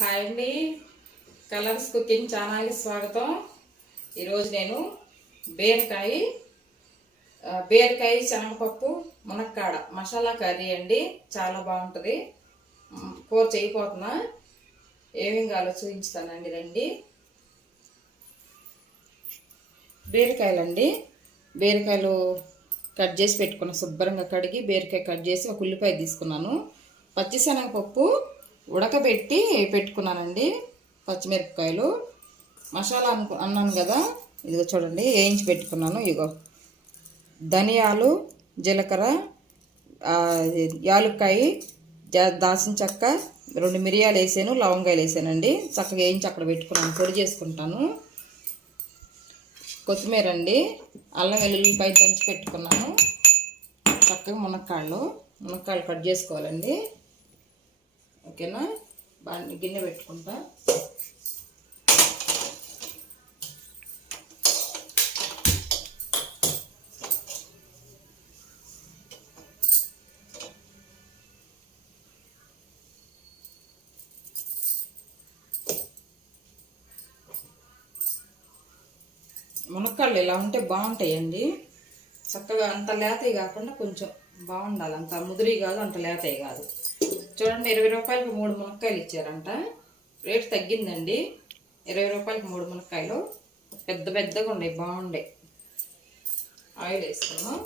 Hi అండి. Colours cooking ఛానల్కి స్వాగతం. ఈరోజు నేను బీరకాయ బీరకాయ శనగపప్పు మునక్కాడ మసాలా కర్రీ అండి. చాలా బాగుంటుంది. కూర చేయపోతున్నా ఏమేం కావాలో చూపించుతానండి రండి. బీరకాయలండి. బీరకాయలు కట్ చేసి పెట్టుకున్న శుభ్రంగా కడిగి బీరకాయ కట్ చేసి ఒక ఉల్లిపాయ తీసుకున్నాను. పచ్చిశనగపప్పు ఉడకబెట్టి పెట్టుకున్నానండి పచ్చిమిరపకాయలు. మసాలా అనుకు అన్నాను కదా ఇదిగో చూడండి వేయించి పెట్టుకున్నాను ఇగో ధనియాలు జీలకర్ర యాలుక్కాయ దాసిన చెక్క రెండు మిరియాలు వేసాను లవంగాయలు వేసానండి. చక్కగా వేయించి అక్కడ పెట్టుకున్నాను పొడి చేసుకుంటాను. కొత్తిమీర అండి అల్లం వెల్లుల్లిపాయ దంచి పెట్టుకున్నాను. చక్కగా మునక్కాళ్ళు మునక్కాయలు కట్ చేసుకోవాలండి. ఓకేనా? బాగా గిన్నె పెట్టుకుంటా. మునక్కాళ్ళు ఇలా ఉంటే బాగుంటాయండి. చక్కగా అంత లేతవి కాకుండా కొంచెం బాగుండాలి. అంత ముదిరి కాదు అంత లేతవి కాదు. చూడండి ఇరవై రూపాయలకి మూడు మునక్కాయలు ఇచ్చారంట. రేట్ తగ్గిందండి. ఇరవై రూపాయలకి మూడు మునక్కాయలు. పెద్ద పెద్దగా ఉన్నాయి బాగుండే. ఆయిల్ వేసుకున్నాం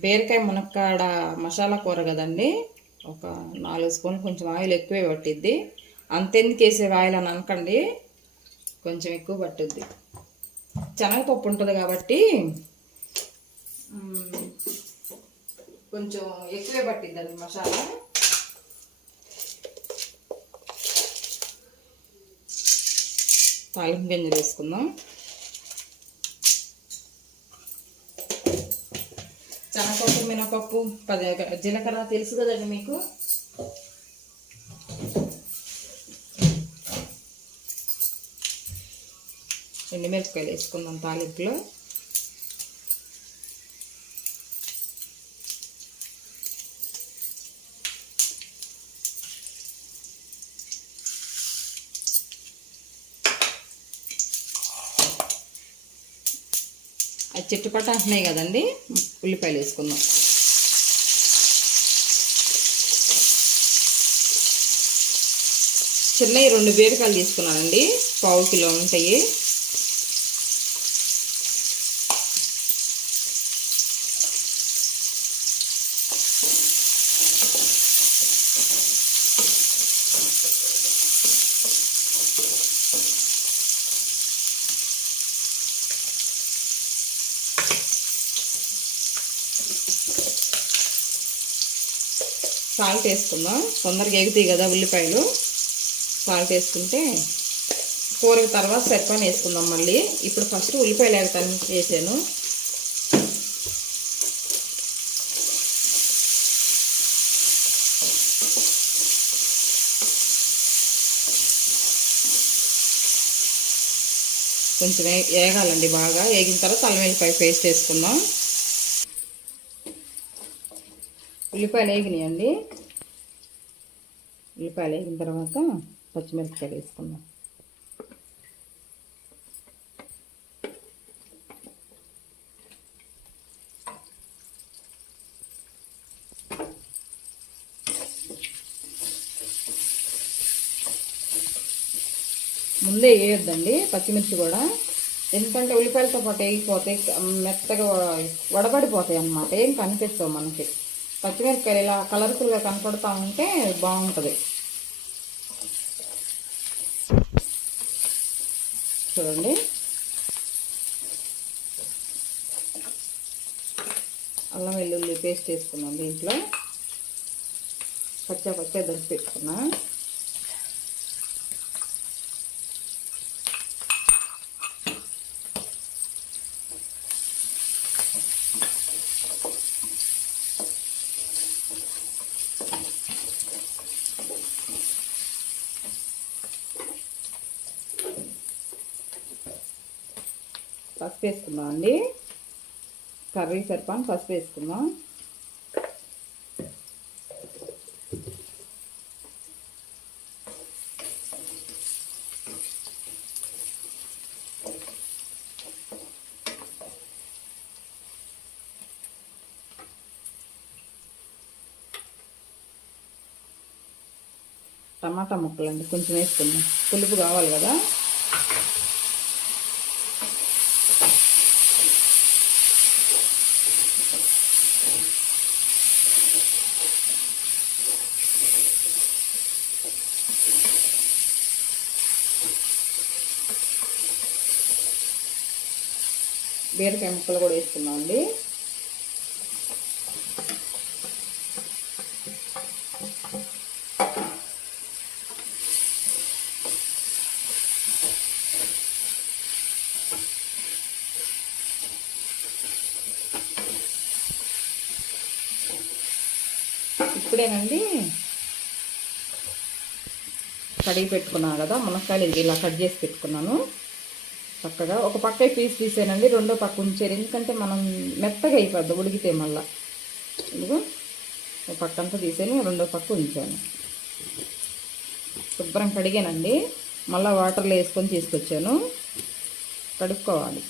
బీరకాయ మునక్కాడ మసాలా కూర కదండి. ఒక నాలుగు స్పూన్లు కొంచెం ఆయిల్ ఎక్కువే పట్టిద్ది. అంతెందుకు వేసే ఆయిల్ అని అనకండి. కొంచెం ఎక్కువ పట్టుద్ది. శనగపప్పు ఉంటుంది కాబట్టి కొంచెం ఎక్కువే పట్టిద్దండి మసాలా. తాలింపు గింజలు వేసుకుందాం. శనగపప్పు మినపప్పు పది జీలకర్ర తెలుసు కదండి మీకు? ఎండుమిరపకాయలు వేసుకుందాం తాలింపులో. అది చెట్టుపట్ట అంటున్నాయి కదండి. ఉల్లిపాయలు వేసుకుందాం. చిన్నవి రెండు బీరకాయలు తీసుకున్నానండి. పావు కిలో ఉంటాయి సాల్ట్ వేసుకుందాం. తొందరగా ఎగుతాయి కదా ఉల్లిపాయలు. సాల్ట్ వేసుకుంటే కూరకు తర్వాత సరిపని వేసుకుందాం మళ్ళీ. ఇప్పుడు ఫస్ట్ ఉల్లిపాయలు ఎగతాను వేసాను. కొంచెం వేగాలండి బాగా. వేగిన తర్వాత అల్లం వెల్లిపాయ పేస్ట్ వేసుకుందాం. ఉల్లిపాయలు వేగినాయండి ఉల్లిపాయలు వేగిన తర్వాత పచ్చిమిరపకాయలు వేసుకుందాం. ముందే వేయొద్దండి పచ్చిమిర్చి కూడా. ఎందుకంటే ఉల్లిపాయలతో పాటు వేగిపోతాయి మెత్తగా వడబడిపోతాయి అన్నమాట. ఏం కనిపిస్తావు మనకి? పచ్చిమిరపకాయలు ఇలా కలర్ఫుల్గా కనపడుతూ ఉంటే బాగుంటుంది. చూడండి. అల్లం వెల్లుల్లి పేస్ట్ వేసుకున్నాం దీంట్లో. పచ్చా పచ్చా దంచి పెట్టుకున్నాను పసుపు వేసుకుందాం అండి కర్రీ సరిపాను పసుపు వేసుకుందాం టమాటా ముక్కలండి కొంచెం వేసుకుందాం. పులుపు కావాలి కదా? బీరకాయ ముక్కలు కూడా వేసుకున్నామండి అండి. ఇప్పుడేనండి కడిగి పెట్టుకున్నాను కదా మునక్కాయలు ఇది ఇలా కట్ చేసి పెట్టుకున్నాను. చక్కగా ఒక పక్క పీస్ తీసేనండి రెండో పక్క ఉంచారు ఎందుకంటే మనం మెత్తగా అయిపోద్ది ఉడికితే మళ్ళా. ఇదిగో ఒక పక్క అంతా తీసాను రెండో పక్క ఉంచాను. శుభ్రం కడిగానండి. మళ్ళీ వాటర్లో వేసుకొని తీసుకొచ్చాను. కడుక్కోవాలి.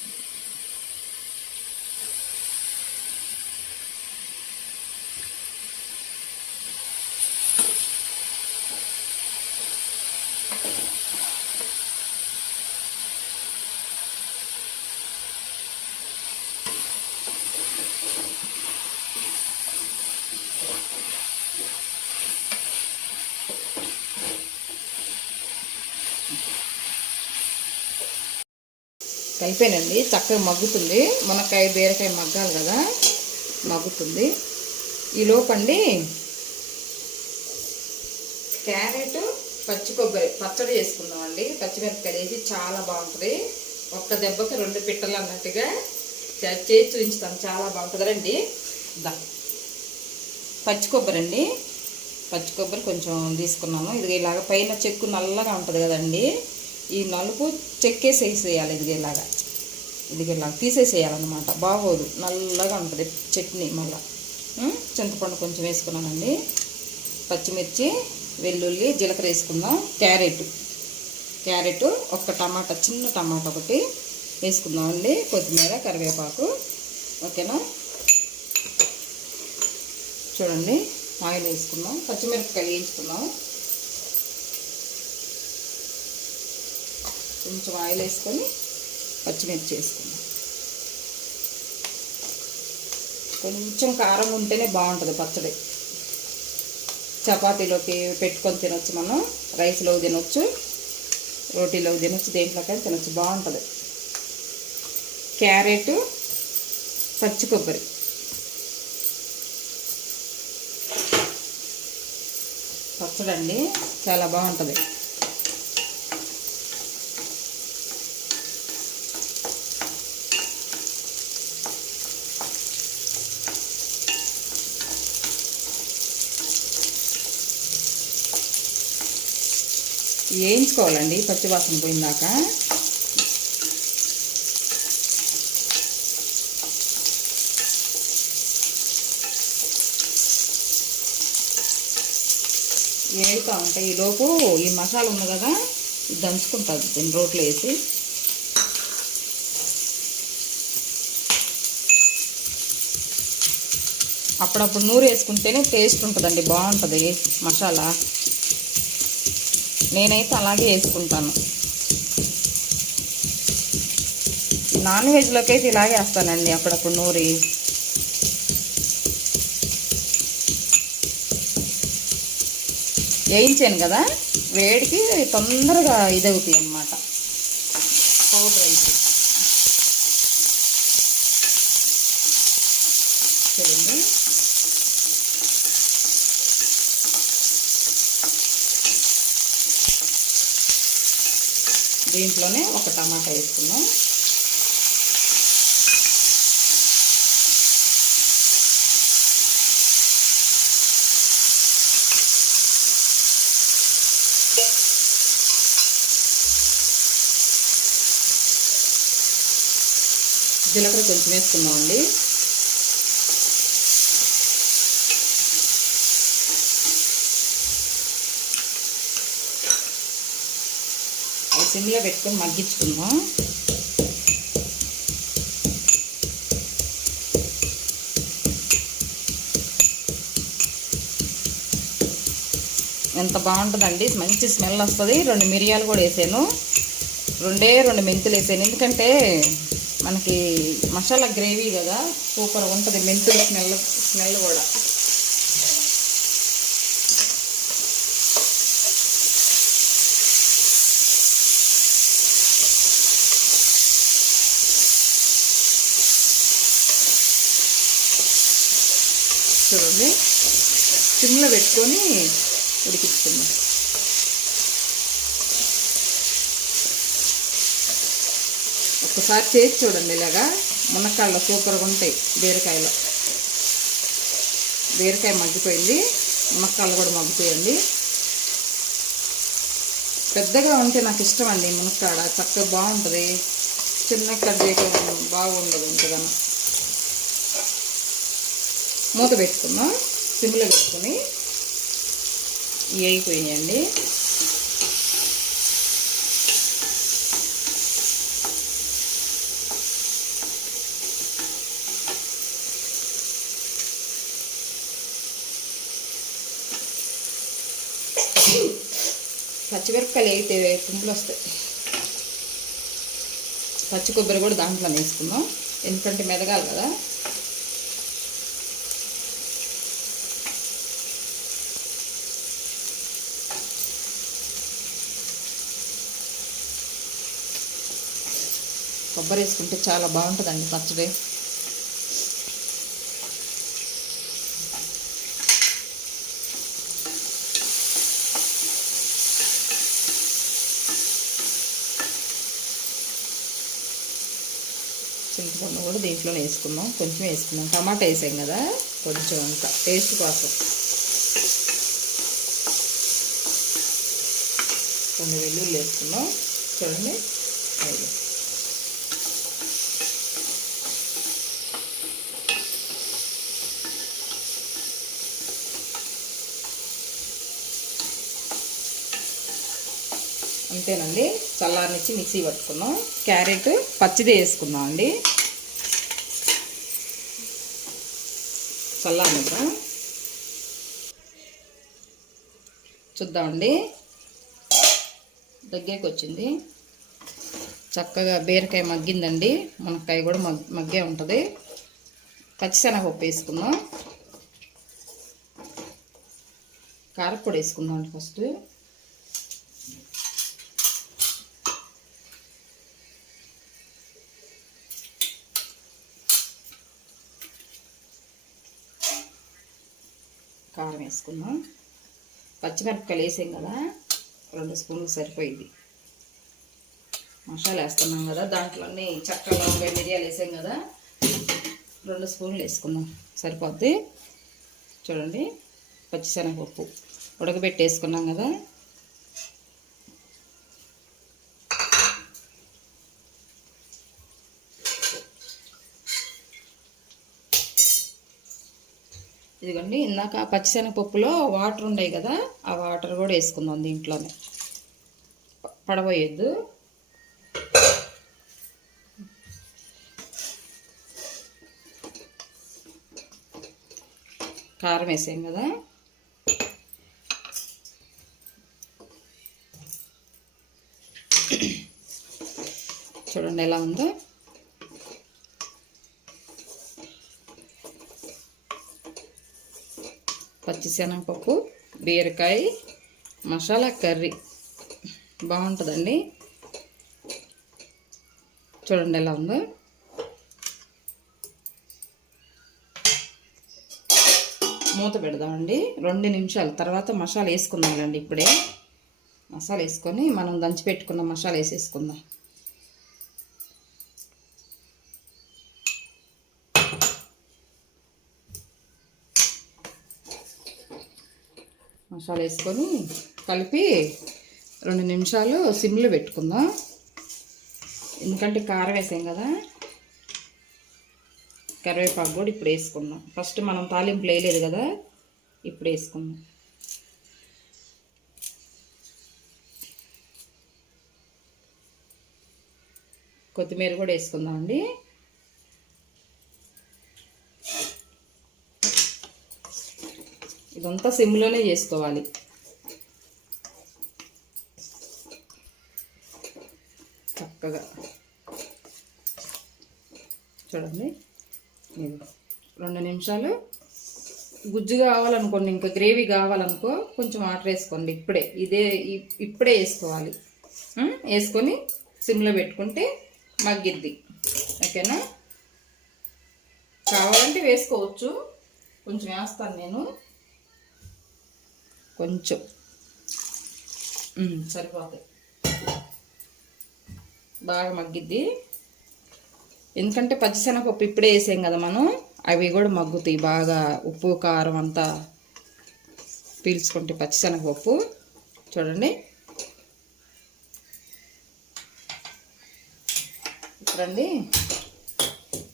కలిపానండి చక్కగా మగ్గుతుంది. మునక్కాయ బీరకాయ మగ్గాలి కదా. మగ్గుతుంది. ఈ లోపండి క్యారెట్ పచ్చి కొబ్బరి పచ్చడి చేసుకుందామండి. పచ్చిమిరపకాయలు వేసి చాలా బాగుంటుంది. ఒక్క దెబ్బకి రెండు పిట్టలు అన్నట్టుగా చేసి చూపించుతాం చాలా బాగుంటుంది. రండి. దా. పచ్చి కొబ్బరి అండి. పచ్చి కొబ్బరి కొంచెం తీసుకున్నాను. ఇది ఇలాగ పైన చెక్కు నల్లగా ఉంటుంది కదండి. ఈ నలుపు చెక్కేసేసేయాలి. ఇది ఇలాగా. ఇది ఇలా తీసేసేయాలన్నమాట. బాగోదు. నల్లగా ఉంటుంది. చట్నీ మళ్ళా. చింతపండు కొంచెం వేసుకున్నానండి. పచ్చిమిర్చి వెల్లుల్లి జీలకర్ర వేసుకుందాం. క్యారెట్. క్యారెట్ ఒక్క టమాటా చిన్న టమాటా ఒకటి వేసుకుందామండి. కొత్తిమీర కరివేపాకు. ఓకేనా? చూడండి. ఆయిల్ వేసుకుందాం. పచ్చిమిరపకాయలు వేయించుకుందాం. కొంచెం ఆయిల్ వేసుకొని పచ్చిమిర్చి వేసుకుందాం. కొంచెం కారం ఉంటేనే బాగుంటుంది పచ్చడి. చపాతీలోకి పెట్టుకొని తినొచ్చు మనం రైస్లో తినొచ్చు రోటీలో తినొచ్చు దేంట్లోకైనా తినొచ్చు బాగుంటుంది. క్యారెట్ పచ్చి కొబ్బరి. పచ్చడి అండి చాలా బాగుంటుంది. వేయించుకోవాలండి పచ్చివాసన పోయిందాక. వేడుతూ ఉంటాయి. ఈలోపు ఈ మసాలా ఉంది కదా దంచుకుంటుంది దీన్ని రోట్లో వేసి. అప్పుడప్పుడు నూరు వేసుకుంటేనే టేస్ట్ ఉంటుందండి బాగుంటుంది మసాలా. నేనైతే అలాగే వేసుకుంటాను. నాన్ వెజ్లోకి అయితే ఇలాగే వేస్తానండి అప్పుడప్పుడు నూరి. వేయించాను కదా వేడికి తొందరగా ఇదవుతాయి అన్నమాట పౌడర్ అయితే చూడండి దీంట్లోనే ఒక టమాటా వేసుకుందాం. జీలకర్ర కొంచెం వేసుకుందామండి. సిమ్లో పెట్టుకొని మగ్గించుకుందాం. ఎంత బాగుంటుందండి. మంచి స్మెల్ వస్తుంది. రెండు మిరియాలు కూడా వేసాను. రెండే రెండు మెంతులు వేసాను. ఎందుకంటే మనకి మసాలా గ్రేవీ కదా సూపర్ ఉంటుంది మెంతుల స్మెల్ స్మెల్ కూడా. చూడండి. సిమ్లో పెట్టుకొని ఉడికించుకుందాం. ఒకసారి చేసి చూడండి ఇలాగా. మునక్కాయలు సూపర్గా ఉంటాయి బీరకాయలు. బీరకాయ మగ్గిపోయింది. మునక్కాయలు కూడా మగ్గిపోయండి పెద్దగా ఉంటే నాకు ఇష్టం అండి మునక్కాడ చక్కగా బాగుంటుంది. చిన్న కట్ చేయడం బాగుండదు ఉంటుందన్న మూత పెట్టుకుందాం. సిమ్లో పెట్టుకొని ఇవి అయిపోయినాయండి పచ్చిమిరపకాయలు వేగితే తుంపులు వస్తాయి. పచ్చి కొబ్బరి కూడా దాంట్లో వేసుకుందాం. ఎందుకంటే మెదగాలి కదా. కొబ్బరి వేసుకుంటే చాలా బాగుంటుందండి పచ్చడి చింతపండు కూడా దీంట్లోనే వేసుకుందాం. కొంచెం వేసుకుందాం. టమాటా వేసాం కదా కొంచెం అంత. టేస్ట్ కోసం. కొన్ని వెల్లుల్లి వేసుకుందాం. చూడండి. అంతేనండి. చల్లారనిచ్చి మిక్సీ పట్టుకున్నాం. క్యారెట్ పచ్చిది వేసుకుందాం అండి. చల్లారనిక చూద్దామండి. దగ్గరికి వచ్చింది చక్కగా బీరకాయ మగ్గిందండి. మునక్కాయ కూడా మగ్ మగ్గే ఉంటుంది. పచ్చిశనగపప్పు వేసుకుందాం. కారపొడి వేసుకుందాం అండి ఫస్ట్. వేసుకున్నాం. పచ్చిమిరపకాయలు వేసాం కదా రెండు స్పూన్లు సరిపోయింది. మసాలా వేస్తున్నాం కదా దాంట్లోనే చక్క లవంగా మిరియాలు వేసాం కదా రెండు స్పూన్లు వేసుకున్నాం. సరిపోద్ది? చూడండి పచ్చిశనగపప్పు ఉడకబెట్టి వేసుకున్నాం కదా. ఇదిగోండి ఇందాక పచ్చిశనగపప్పులో వాటర్ ఉన్నాయి కదా ఆ వాటర్ కూడా వేసుకుందాం దీంట్లోనే. ప- కారం వేసాం కదా. చూడండి ఎలా ఉందో. పచ్చిశనగపప్పు బీరకాయ మసాలా కర్రీ. బాగుంటుందండి. చూడండి ఎలా ఉందో. మూత పెడదామండి. రెండు నిమిషాలు. తర్వాత మసాలా వేసుకుందాంలేండి ఇప్పుడే. మసాలా వేసుకొని మనం దంచి పెట్టుకున్న మసాలా వేసేసుకుందాం. మసాలా వేసుకొని కలిపి రెండు నిమిషాలు సిమ్లో పెట్టుకుందాం. ఎందుకంటే కారం వేసాం కదా. కరివేపాకు కూడా ఇప్పుడు వేసుకుందాం. ఫస్ట్ మనం తాలింపు వేయలేదు కదా ఇప్పుడు వేసుకుందాం. కొత్తిమీర కూడా వేసుకుందాం అండి ఇదంతా సిమ్లోనే చేసుకోవాలి. చక్కగా. చూడండి. రెండు నిమిషాలు. గుజ్జు కావాలనుకోండి ఇంకా గ్రేవీ కావాలనుకో కొంచెం వాటర్ వేసుకోండి. ఇప్పుడే. ఇదే ఇప్పుడే వేసుకోవాలి. వేసుకొని సిమ్లో పెట్టుకుంటే మగ్గిద్ది. ఓకేనా? కావాలంటే వేసుకోవచ్చు. కొంచెం వేస్తాను నేను. కొంచెం. సరిపోతాయి. బాగా మగ్గిద్ది. ఎందుకంటే పచ్చిశనగపప్పు ఇప్పుడే వేసాం కదా మనం అవి కూడా మగ్గుతాయి బాగా. ఉప్పు కారం అంతా పీల్చుకుంటే పచ్చిశనగపప్పు. చూడండి. ఇప్పుడండి.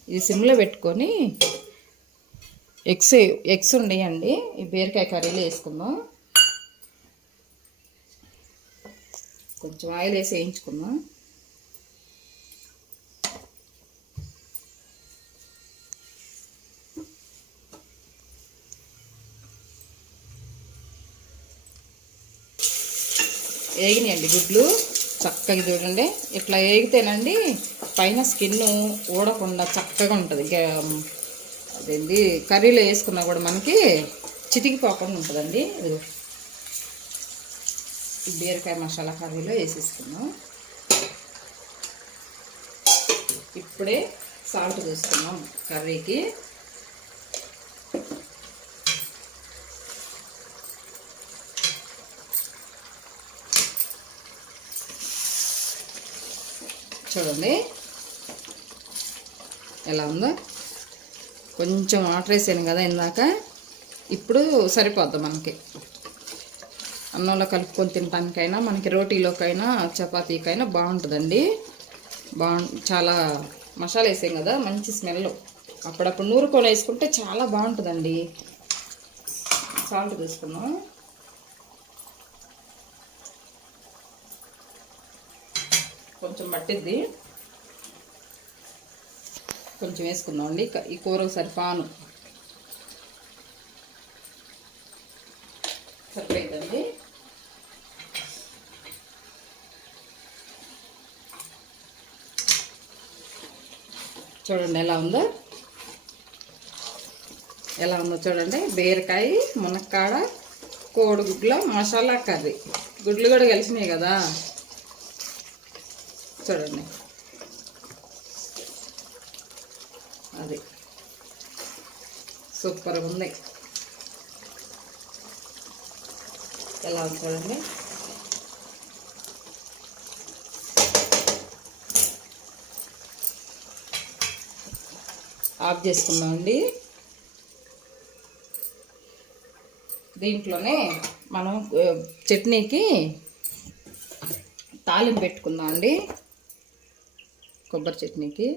ఇది సిమ్లో పెట్టుకొని ఎగ్స్ ఎగ్స్ ఉండేయండి. ఈ బీరకాయ కర్రీలో వేసుకుందాం. కొంచెం ఆయిల్ వేసి వేయించుకుందాం. వేగినాయండి గుడ్లు. చక్కగా చూడండి. ఇట్లా వేగితేనండి పైన స్కిన్ ఊడకుండా చక్కగా ఉంటుంది. అదేంటి కర్రీలో వేసుకున్నా కూడా మనకి చితికిపోకుండా ఉంటుందండి. ఇదిగో. ఈ బీరకాయ మసాలా కర్రీలో వేసేసుకున్నాం ఇప్పుడే సాల్ట్ వేసుకున్నాం కర్రీకి. చూడండి. ఎలా ఉందో? కొంచెం వాటర్ వేసాను కదా ఇందాక. ఇప్పుడు సరిపోద్ది మనకి. అన్నంలో కలుపుకొని తినడానికైనా మనకి రోటీలోకైనా చపాతీకైనా బాగుంటుందండి. బా చాలా మసాలా వేసాం కదా మంచి స్మెల్. అప్పుడప్పుడు నూరుకొని వేసుకుంటే చాలా బాగుంటుందండి. సాల్ట్ తీసుకున్నాం కొంచెం పట్టిద్ది. కొంచెం వేసుకుందాం అండి. ఈ కూరకు సరిపాను సరిపోయిందండి చూడండి ఎలా ఉందో. ఎలా ఉందో చూడండి. బీరకాయ మునక్కాడ కోడిగుడ్ల మసాలా కర్రీ. గుడ్లు కూడా కలిసినాయి కదా. చూడండి. అది సూపర్గా ఉంది. ఎలా ఉంది చూడండి. ఆఫ్ చేసుకున్నామండి దీంట్లోనే మనం చట్నీకి తాలింపు పెట్టుకుందాం అండి. కొబ్బరి చట్నీకి.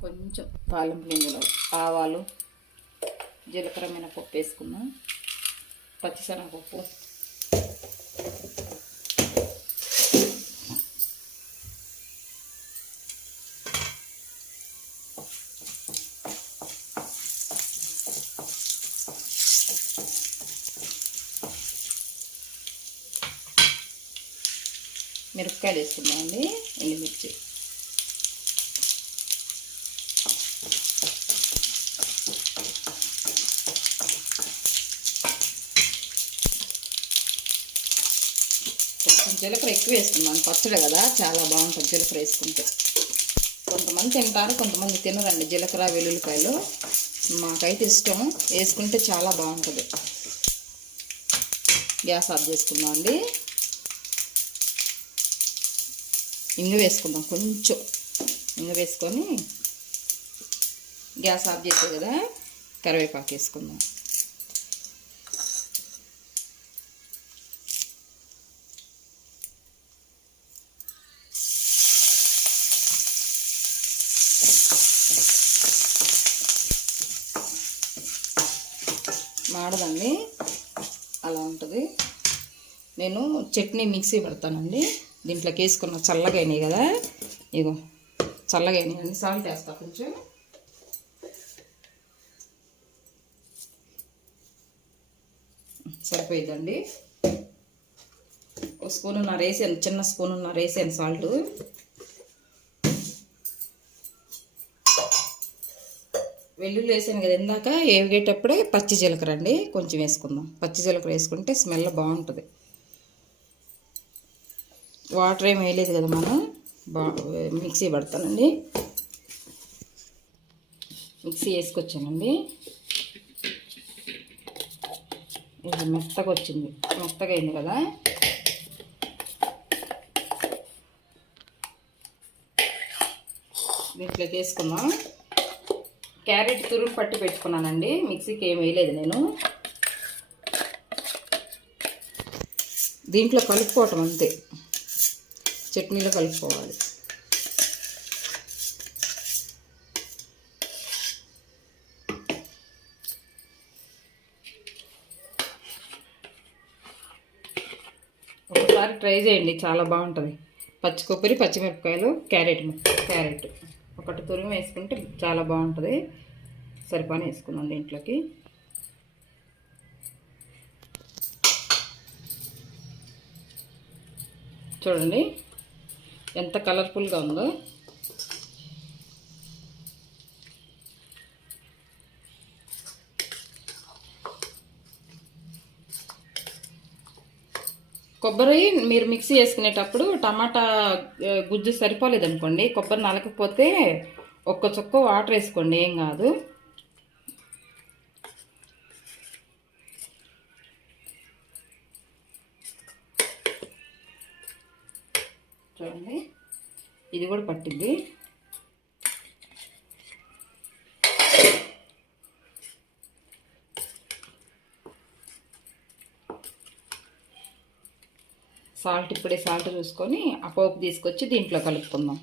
కొంచెం తాలింపు గింజలు ఆవాలు జీలకర్ర మినపప్పు వేసుకుందాం పచ్చిశనగపప్పు మిరపకాయలు వేసుకుందామండి ఎండుమిర్చి కొంచెం జీలకర్ర ఎక్కువ వేసుకున్నాను. పచ్చడి కదా చాలా బాగుంటుంది జీలకర్ర వేసుకుంటే. కొంతమంది తింటారు కొంతమంది తినరండి జీలకర్ర వెల్లుల్లిపాయలు. మాకైతే ఇష్టం. వేసుకుంటే చాలా బాగుంటుంది. గ్యాస్ ఆఫ్ చేసుకుందాం అండి. ఇంగు వేసుకుందాం కొంచెం. ఇంగు వేసుకొని గ్యాస్ ఆఫ్ చేసే కదా కరివేపాకు వేసుకుందాం మాడదండి అలా ఉంటుంది నేను చట్నీ మిక్సీ పెడతానండి. దీంట్లోకి వేసుకున్న చల్లగా అయినాయి కదా. ఇగో చల్లగా అయినాయండి సాల్ట్ వేస్తా కొంచెం. సరిపోయిందండి ఒక స్పూన్ ఉన్న వేసాను చిన్న స్పూన్ ఉన్న వేసాను సాల్ట్. వెల్లుల్లి వేసాను కదా ఇందాక వేగేటప్పుడే పచ్చి జీలకర్ర అండి. కొంచెం వేసుకుందాం. పచ్చి జీలకర్ర వేసుకుంటే స్మెల్ బాగుంటుంది. వాటర్ ఏమి వేయలేదు కదా మనం. బా మిక్సీ పడతానండి. మిక్సీ వేసుకొచ్చానండి. ఇది మెత్తగా వచ్చింది. మెత్తగా అయింది కదా. దీంట్లోకి వేసుకుందాం. క్యారెట్ తురుగు పట్టి పెట్టుకున్నానండి. మిక్సీకి ఏం వేయలేదు నేను. దీంట్లో కలుపుకోవటం అంతే. చట్నీలో కలుపుకోవాలి. ఒకసారి ట్రై చేయండి చాలా బాగుంటుంది. పచ్చి కొబ్బరి పచ్చిమిరపకాయలు క్యారెట్ క్యారెట్. ఒకటి తురిమి వేసుకుంటే చాలా బాగుంటుంది. సరిపాని వేసుకున్నాం దీంట్లోకి. చూడండి. ఎంత కలర్ఫుల్గా ఉందో. కొబ్బరి మీరు మిక్సీ వేసుకునేటప్పుడు టమాటా గుజ్జు సరిపోలేదు అనుకోండి కొబ్బరి నలకపోతే ఒక్క చుక్క వాటర్ వేసుకోండి ఏం కాదు. ఇది కూడా పట్టింది. సాల్ట్ ఇప్పుడే సాల్ట్ చూసుకొని ఆ పోపు తీసుకొచ్చి దీంట్లో కలుపుకుందాం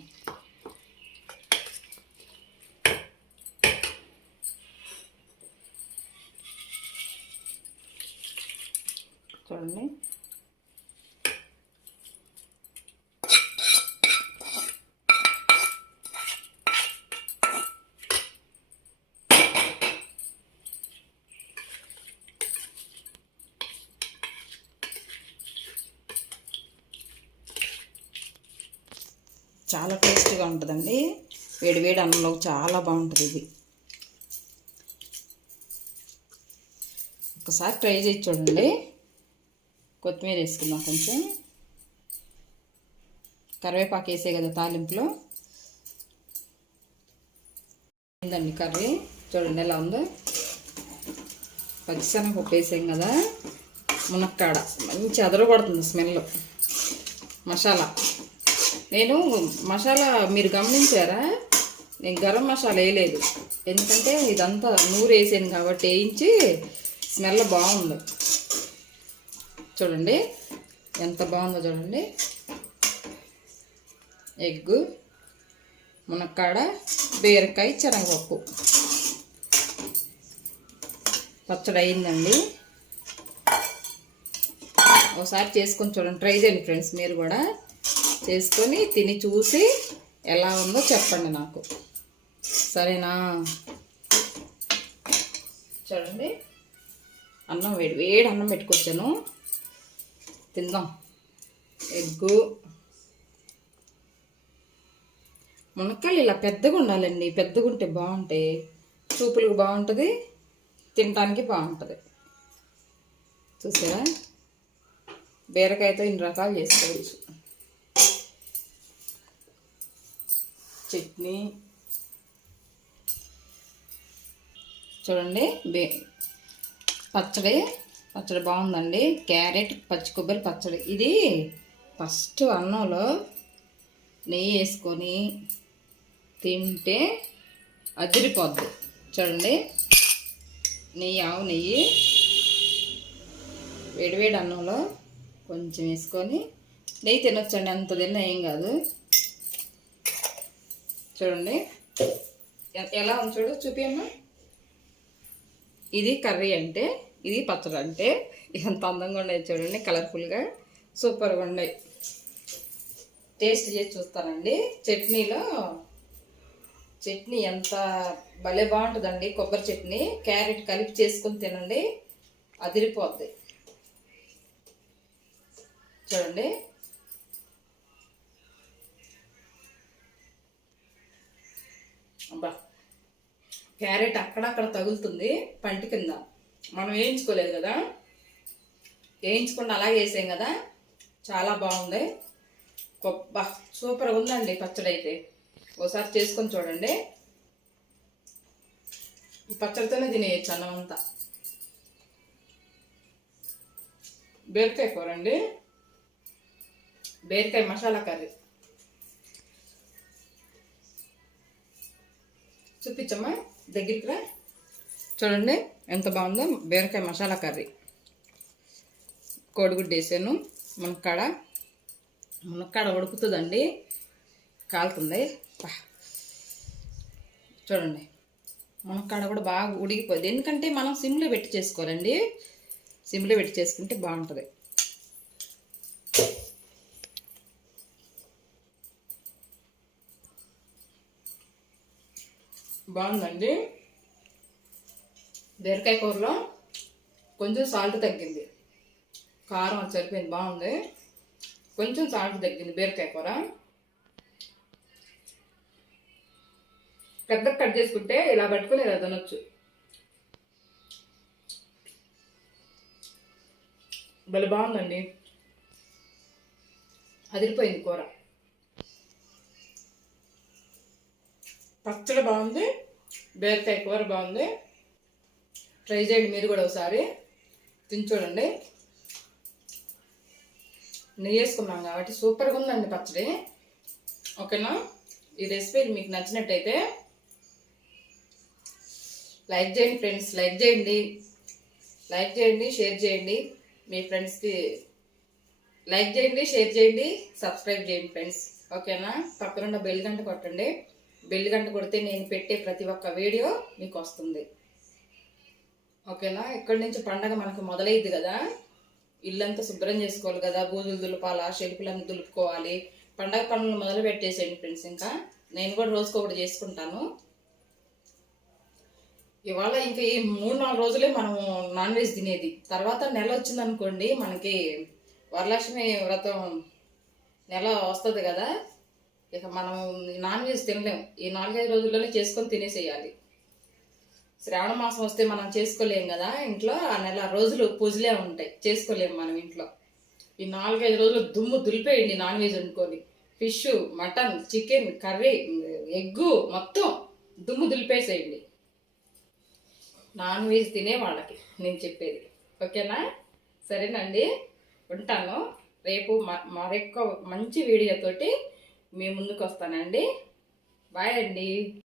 చూడండి చాలా టేస్టీగా ఉంటుందండి వేడి వేడి అన్నంలో చాలా బాగుంటుంది ఇది. ఒకసారి ట్రై చేసి చూడండి. కొత్తిమీర వేసుకుందాం కొంచెం. కరివేపాకు వేసే కదా తాలింపులో. ఏందండి కర్రీ. చూడండి ఎలా ఉందో. పచ్చిశనగపప్పు వేసాం కదా. మునక్కాడ. మంచి అదరపడుతుంది స్మెల్. మసాలా. నేను మసాలా మీరు గమనించారా? నేను గరం మసాలా వేయలేదు. ఎందుకంటే ఇదంతా నూరు వేసాను కాబట్టి వేయించి స్మెల్ బాగుంది. చూడండి ఎంత బాగుందో చూడండి. ఎగ్గు మునక్కాడ బీరకాయ శనగపప్పు. పచ్చడి అయిందండి. ఒకసారి చేసుకొని చూడండి ట్రై చేయండి ఫ్రెండ్స్ మీరు కూడా. చేసుకొని తిని చూసి ఎలా ఉందో చెప్పండి నాకు. సరేనా? చూడండి. అన్నం వేడి వేడి అన్నం పెట్టుకొచ్చాను. తిందాం. ఎగ్గు. మునక్కాయలు ఇలా పెద్దగా ఉండాలండి. పెద్దగా ఉంటే బాగుంటాయి చూపులకు బాగుంటుంది తినడానికి బాగుంటుంది. చూసారా? బీరకాయతో ఇన్ని రకాలు చేసుకోవచ్చు. చట్నీ. చూడండి బే పచ్చడి పచ్చడి బాగుందండి. క్యారెట్ పచ్చి కొబ్బరి పచ్చడి. ఇది ఫస్ట్ అన్నంలో నెయ్యి వేసుకొని తింటే అదిరిపోద్ది. చూడండి నెయ్యి ఆవు నెయ్యి. వేడివేడి అన్నంలో కొంచెం వేసుకొని నెయ్యి తినొచ్చండి. అంత తిన్నా ఏం కాదు. చూడండి ఎ- ఎలా ఉంది చూడు చూపియమ్మా. ఇది కర్రీ అంటే ఇది పచ్చడి అంటే ఎంత అందంగా ఉన్నాయి చూడండి కలర్ఫుల్గా సూపర్గా ఉన్నాయి. టేస్ట్ చేసి చూస్తానండి. చట్నీలో చట్నీ ఎంత భలే బాగుంటుందండి కొబ్బరి చట్నీ. క్యారెట్ కలిపి చేసుకుని తినండి అదిరిపోద్ది. చూడండి. అబ్బా. క్యారెట్ అక్కడక్కడ తగులుతుంది పంటి కింద. మనం వేయించుకోలేదు కదా? వేయించకుండా అలాగే వేసాం కదా? చాలా బాగుంది. గొప్ప సూపర్గా ఉందండి పచ్చడి అయితే ఒకసారి చేసుకొని చూడండి. ఈ పచ్చడితోనే తినేయచ్చు అన్నం అంతా. బీరకాయ కూర అండి. బీరకాయ మసాలా కర్రీ. చూపించమ్మా. దగ్గరికి రా చూడండి ఎంత బాగుందో బీరకాయ మసాలా కర్రీ. కోడిగుడ్డు వేసాను మునక్కాడ. మునక్కాడ ఉడుకుతుందండి కాలుతుంది. చూడండి మునక్కాడ కూడా బాగా ఉడికిపోయింది. ఎందుకంటే మనం సిమ్లో పెట్టి చేసుకోవాలండి. సిమ్లో పెట్టి చేసుకుంటే బాగుంటుంది. బాగుందండి. బీరకాయ కూరలో కొంచెం సాల్ట్ తగ్గింది. కారం అది సరిపోయింది బాగుంది. కొంచెం సాల్ట్ తగ్గింది బీరకాయ కూర. పెద్ద కట్ చేసుకుంటే ఇలా పట్టుకుని ఇలా తినొచ్చు. భలే బాగుందండి. అదిరిపోయింది కూర. పచ్చడి బాగుంది. బీరకాయ కూర బాగుంది. ట్రై చేయండి మీరు కూడా ఒకసారి. తిని చూడండి. నెయ్యి వేసుకున్నాం కాబట్టి సూపర్గా ఉందండి పచ్చడి. ఓకేనా? ఈ రెసిపీ మీకు నచ్చినట్టయితే లైక్ చేయండి ఫ్రెండ్స్ లైక్ చేయండి. లైక్ చేయండి షేర్ చేయండి. మీ ఫ్రెండ్స్కి లైక్ చేయండి షేర్ చేయండి సబ్స్క్రైబ్ చేయండి ఫ్రెండ్స్. ఓకేనా? పక్కనున్న బెల్ గంట కొట్టండి. బెల్ గంట కొడితే నేను పెట్టే ప్రతి ఒక్క వీడియో మీకు వస్తుంది. ఓకేనా? ఇక్కడి నుంచి పండగ మనకు మొదలైద్ది కదా. ఇల్లంతా శుభ్రం చేసుకోవాలి కదా. బూజులు దులపాలా? షెల్పులన్నీ దులుపుకోవాలి. పండగ పనులు మొదలు పెట్టేసేయండి ఫ్రెండ్స్ ఇంకా. నేను కూడా రోజుకొకటి చేసుకుంటాను. ఇవాళ ఇంకా ఈ మూడు నాలుగు రోజులే మనం నాన్ వెజ్ తినేది. తర్వాత నెల వచ్చిందనుకోండి మనకి వరలక్ష్మి వ్రతం నెల వస్తుంది కదా. ఇక మనం నాన్ వెజ్ తినలేం. ఈ నాలుగైదు రోజుల్లోనే చేసుకొని తినేసేయాలి. శ్రావణ మాసం వస్తే మనం చేసుకోలేం కదా ఇంట్లో ఆ నెల రోజులు పూజలే ఉంటాయి. చేసుకోలేము మనం ఇంట్లో. ఈ నాలుగైదు రోజులు దుమ్ము దులిపేయండి నాన్ వెజ్ వండుకొని. Fish mutton chicken curry egg మొత్తం దుమ్ము దులిపేసేయండి. నాన్ వెజ్ తినే వాళ్ళకి నేను చెప్పేది. ఓకేనా? సరేనండి. ఉంటాను. రేపు మ- మరొక మంచి వీడియోతోటి మీ ముందుకు వస్తానండి బాయ్ అండి.